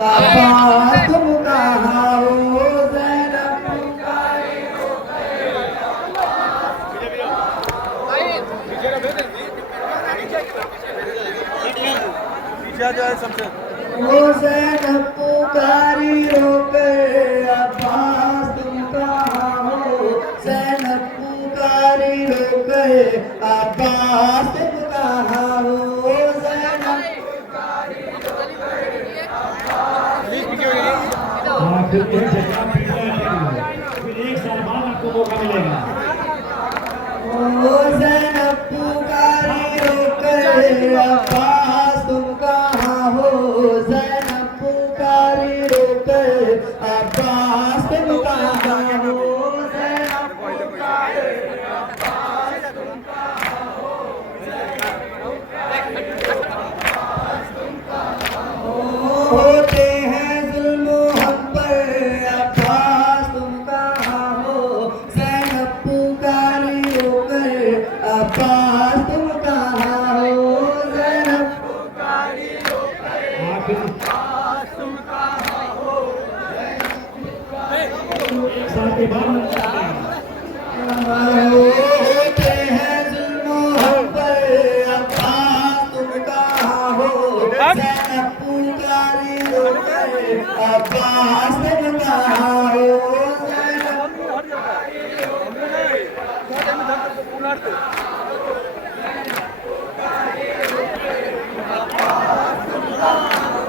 अब्बास तुम कहाँ हो, ज़ैनब पुकारी हो वो ज़ैनब पुकारी हो गए। अब्बास तुम कहाँ हो, ज़ैनब पुकारी हो गए। अब्बास तुम कहाँ हो, ज़ैनब पुकारी हो गए। फिर एक जगह फिर एक साल बाद आपको मौका मिलेगा। ओ ज़ैनब पुकारी हो गए। अब्बास तुम कहाँ हो, ज़ैनब पुकारी हो गए। अब्बास तुम कहाँ हो, ज़ैनब पुकारी। अब्बास तुम कहाँ हो, होते हैं जुल्म हम पर। अब्बास तुम कहाँ हो, ज़ैनब पुकारी हो गए। अब्बास तुम कहाँ हो, ज़ैनब पुकारी हो गए। अब्बास तुम कहाँ हो, एक साल के बाद मौका मिलेगा। होते हैं जुल्म हम पर। अब्बास तुम कहाँ हो, ज़ैनब पुकारी हो गए। अब्बास तुम कहाँ हो, ज़ैनब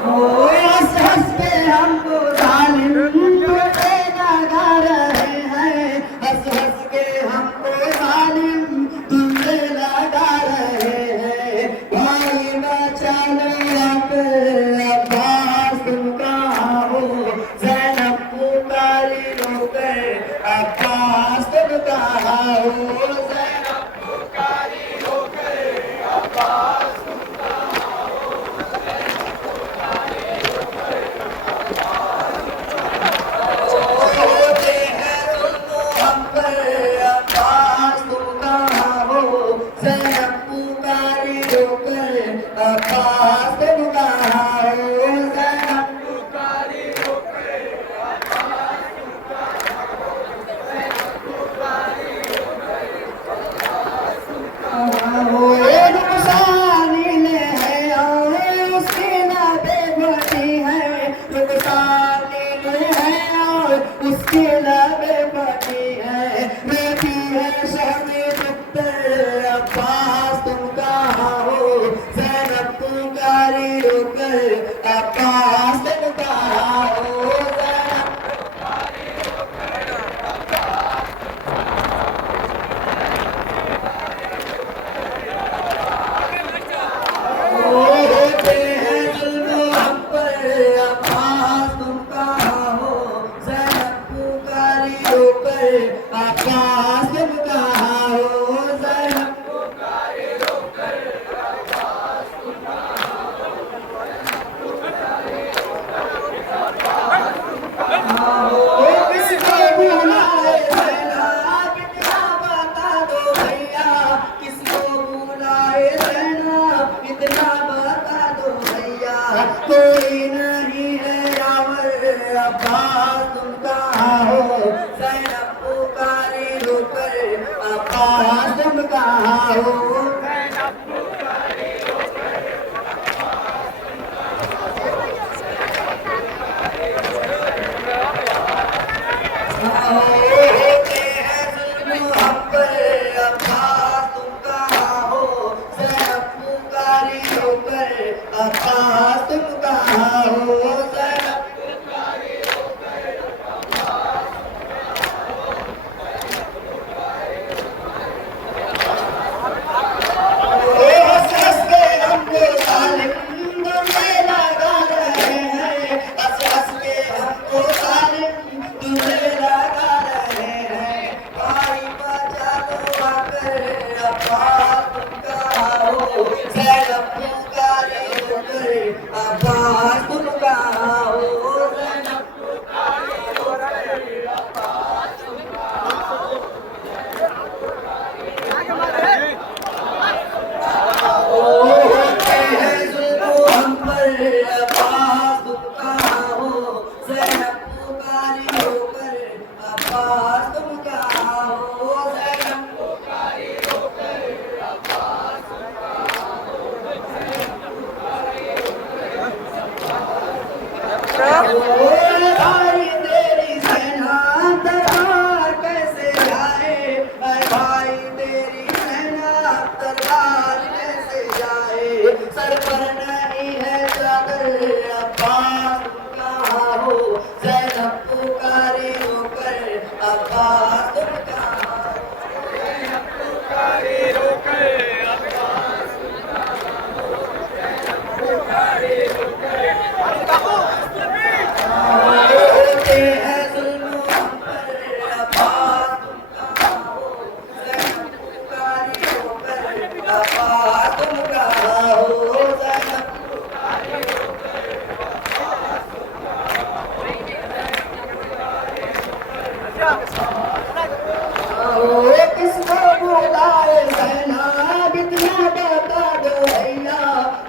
हंस हंस के हमको जालिम पे लगा रहे हैं। हंस हंस के हमको जालिम तुमसे लगा रहे हैं। भाई बचा लो अब्बास तुम कहाँ हो, ज़ैनब पुकारी हो गए। अब्बास तुम कहाँ हो, ज़ैनब पुकारी हो गए। अब्बास होते हैं जुल्म हम पर। अब्बास तुम कहाँ हो, ज़ैनब पुकारी हो गए। अब्बास तुम कहाँ हो, ज़ैनब पुकारी हो गए। वो एक नुकसानी ले है और उसकी लबे बटी है। नुकसानी ले है और उसकी लबे बटी है। बेटी है शर्मी पुत्र। अब्बास तुम कहाँ हो, ज़ैनब पुकारी हो गए। अब्बास तुम कहाँ हो, ज़ैनब होते हैं जुल्म हम पर। अब्बास तुम कहाँ हो, ज़ैनब पुकारी भाई तेरी सेना दरबार कैसे जाए, भाई तेरी सेना दरबार कैसे जाए, सर पर नहीं है चादर अब्बास तुम कहाँ हो, ज़ैनब पुकारी होकर अब्बास तुम कहाँ हो, ज़ैनब पुकारी होकर अब्बास तुम कहाँ हो, ज़ैनब पुकारी होकर होते हैं जुल्म हम पर अब्बास तुम कहाँ हो, ज़ैनब पुकारी होकर अब्बास तुम कहाँ हो, ज़ैनब पुकारी होकर किसको बुलाए ज़ैनब इतना बता दो भैया,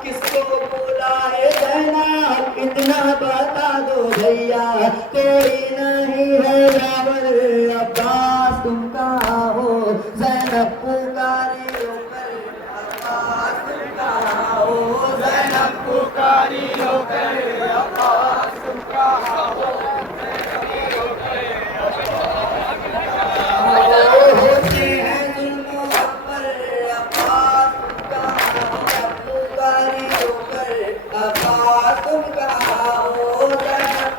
किसको बुलाए ज़ैनब इतना बता दो भैया, कोई नहीं है यावर अब्बास तुम कहाँ हो, ज़ैनब पुकारी होकर अब्बास तुम कहाँ हो, ज़ैनब पुकारी होकर अब्बास तुम कहाँ हो, होते हैं जुल्म हम पर अब्बास तुम कहाँ हो, ज़ैनब पुकारी होकर अब्बास तुम कहाँ हो, ज़ैनब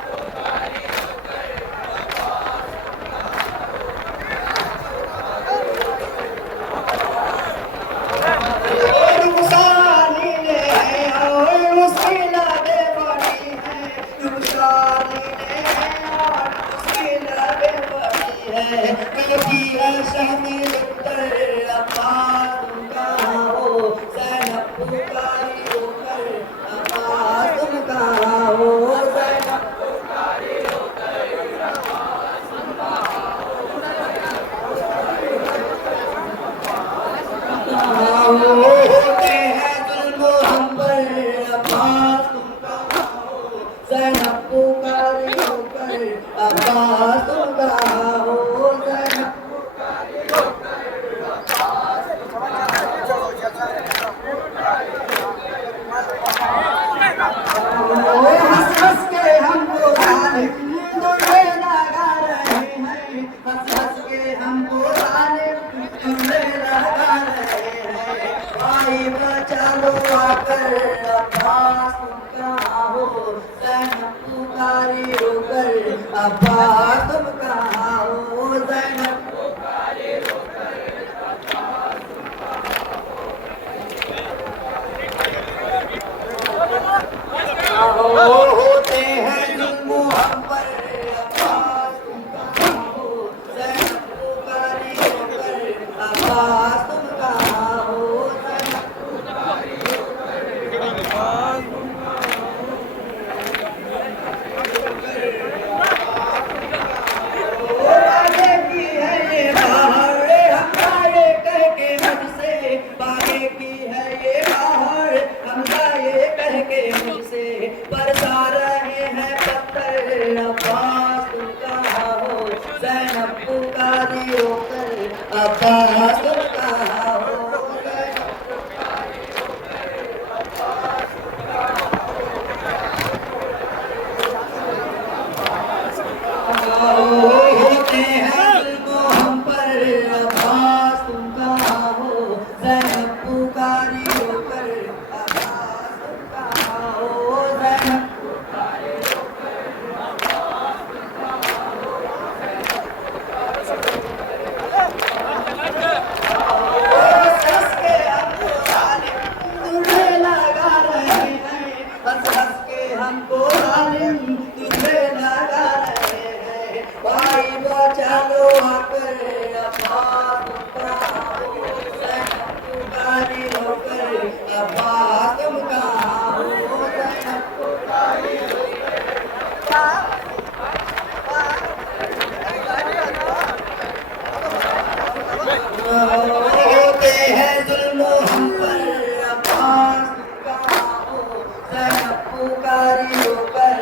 रुखसानी ने है और मुश्किल बेबनी है, रुखसानी ने है और मुश्किल बेबनी है, कभी है शहनी उत्तर अब्बास तुम कहाँ हो, ज़ैनब पुकारी होकर अब्बास तुम कहाँ हो, ज़ैनब पुकारी होकर अब्बास तुम कहाँ हो, होते हैं जुल्म हम पर अब्बास तुम कहाँ हो, ज़ैनब पुकारी होकर अब्बास तुम कहाँ हो, ज़ैनब हंस हंस के हमको जालिम दुर्गे लगा रहे हैं, हंस हंस के हमको जालिम दुर्गे लगा रहे हैं, भाई बचा लो आकर अब्बास तुम कहाँ हो, ज़ैनब पुकारी होकर अब्बास तुम कहाँ हो, ज़ैनब पुकारी होकर अब्बास तुम कहाँ हो, होते हैं जुल्म हम पर अब्बास तुम कहाँ हो, ज़ैनब पुकारी होकर अब्बास तुम कहाँ हो, ज़ैनब पुकारी होकर अब्बास तुम बागे की है ये बाहर हमजा ये कह के मुझसे, बागे की है ये बाहर हमजा ये कह के मुझसे, बरसा रहे हैं पत्थर अब्बास तुम कहाँ हो, ज़ैनब पुकारी होकर अब्बास तुम कहाँ हो, ज़ैनब होते हैं जुल्म हम पर अब्बास तुम कहाँ हो, ज़ैनब पुकारी होकर अब्बास तुम कहाँ हो, ज़ैनब हंस हंस के हमको जालिम तुझे लगा रहे हैं, हंस हंस के हमको जालिम तुझे लगा रहे हैं, भाई बचा लो आकर अब्बास तुम कहाँ हो, ज़ैनब पुकारी होकर अब्बास तुम कहाँ हो, ज़ैनब पुकारी होते हैं जुल्म हम पर अब्बास तुम कहाँ हो, ज़ैनब पुकारी होकर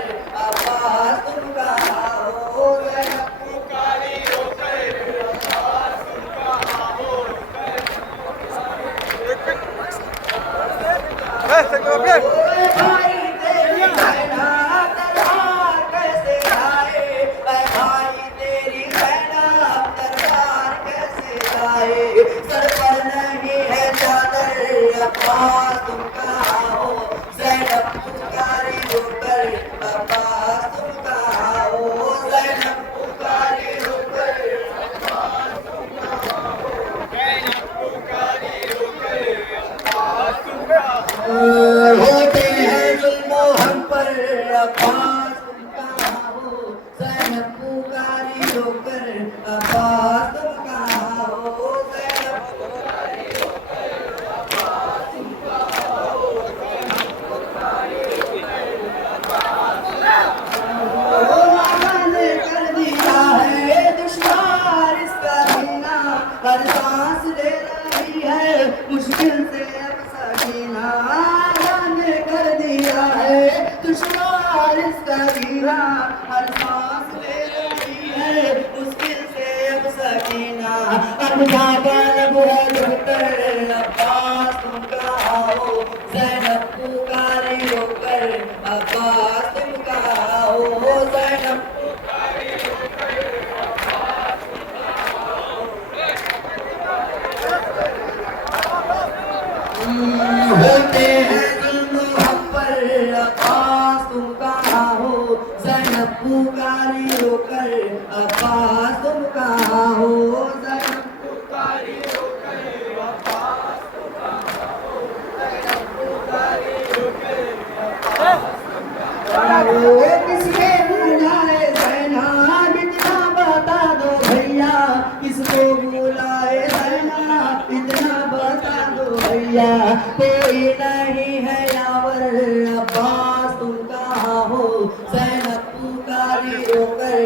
सकीना, हर सांस ले रही है मुश्किल से अब सकीना। अब जागा लब है जुतर, अब्बास तुम कहाँ हो, ज़ैनब पुकारी होकर, अब्बास तुम कहाँ हो, ज़ैनब होते हैं जुल्म हम पर, अब्बास तुम कहाँ हो, ज़ैनब पुकारी होकर, अब्बास तुम कहाँ हो, ज़ैनब पुकारी होकर, अब्बास तुम कहाँ हो, ज़ैनब पुकारी होकर, अब्बास तुम कहाँ हो। किसके बुलाए ज़ैनब इतना बता दो भैया, किसको बुलाए ज़ैनब इतना बता दो भैया। कोई नहीं है यावर, अब्बास तुम कहाँ हो, ज़ैनब पुकारी होकर,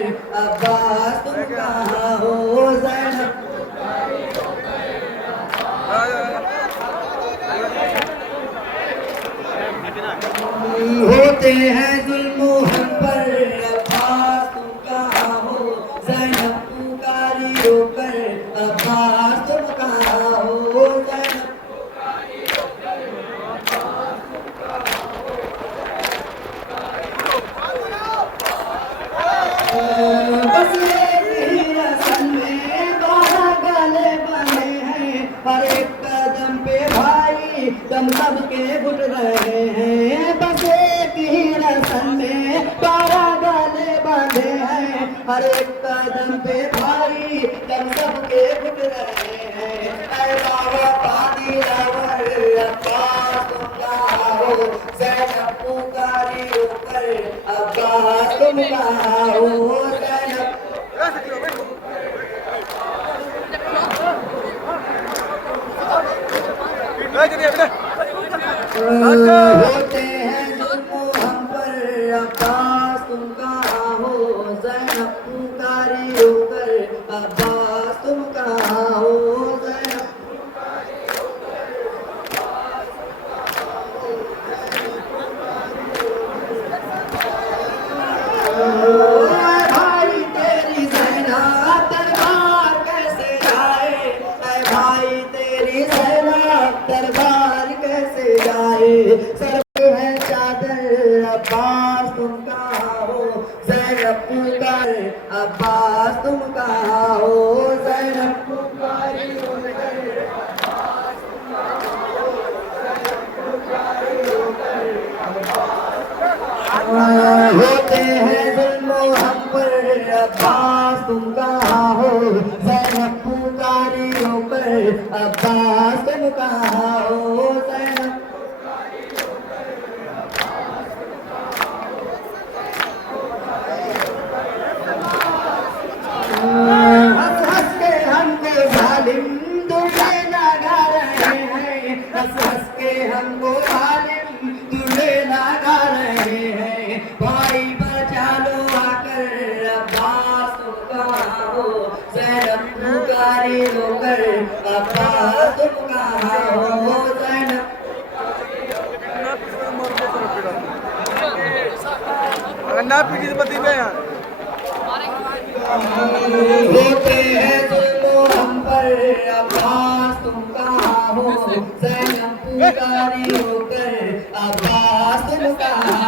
अब्बास तुम कहाँ हो, ज़ैनब पुकारी होकर, होते हैं जुल्म हम पर, अब्बास तुम कहाँ हो, ज़ैनब पुकारी होकर, अब्बास तुम कहाँ हो, ज़ैनब बस एक ही रस्म में 12 गले बने हैं, हर एक कदम पे भाई दम सबके घुट रहे हैं। बस एक ही रस्म में 12 गले बंधे हैं, हर एक कदम पे भाई दम सबके घुट रहे हैं। ऐ बाबा पादी रावर, अब्बास तुम कहाँ हो, ज़ैनब पुकारी होकर, अब्बास तुम कहाँ हो, ज़ैनब होते हैं जुल्म हम पर, अब्बास तुम कहाँ हो, ज़ैनब पुकारी होकर, अब्बास तुम कहाँ हो, ज़ैनब भाई तेरी ज़ैनब दरबार कैसे जाए, ऐ भाई तेरी ज़ैनब दरबार कैसे जाए। सर पे है चादर, अब्बास तुम कहाँ हो, ज़ैनब पुकार, अब्बास तुम कहाँ हो, ज़ैनब पुकारी होकर, अब्बास तुम कहाँ हो, ज़ैनब पुकारी होकर, होते हैं जुल्म हम पर, अब्बास तुम कहाँ हो, ज़ैनब पुकारी होकर, अब्बास तुम कहाँ हो, ज़ैनब हंस हंस के हमको जालिम दूल्हे लगा रहे हैं, हंस हंस के हमको जालिम दूल्हे लगा रहे हैं। भाई बचा लो आकर, अब्बास तुम कहाँ हो, ज़ैनब पुकारी होकर, अब्बास तुम कहाँ हो, ज़ैनब ना पीटी बती में यार होते हैं जुल्म हम पर, अब्बास तुम कहाँ हो, ज़ैनब पुकारी होकर, अब्बास तुम कहाँ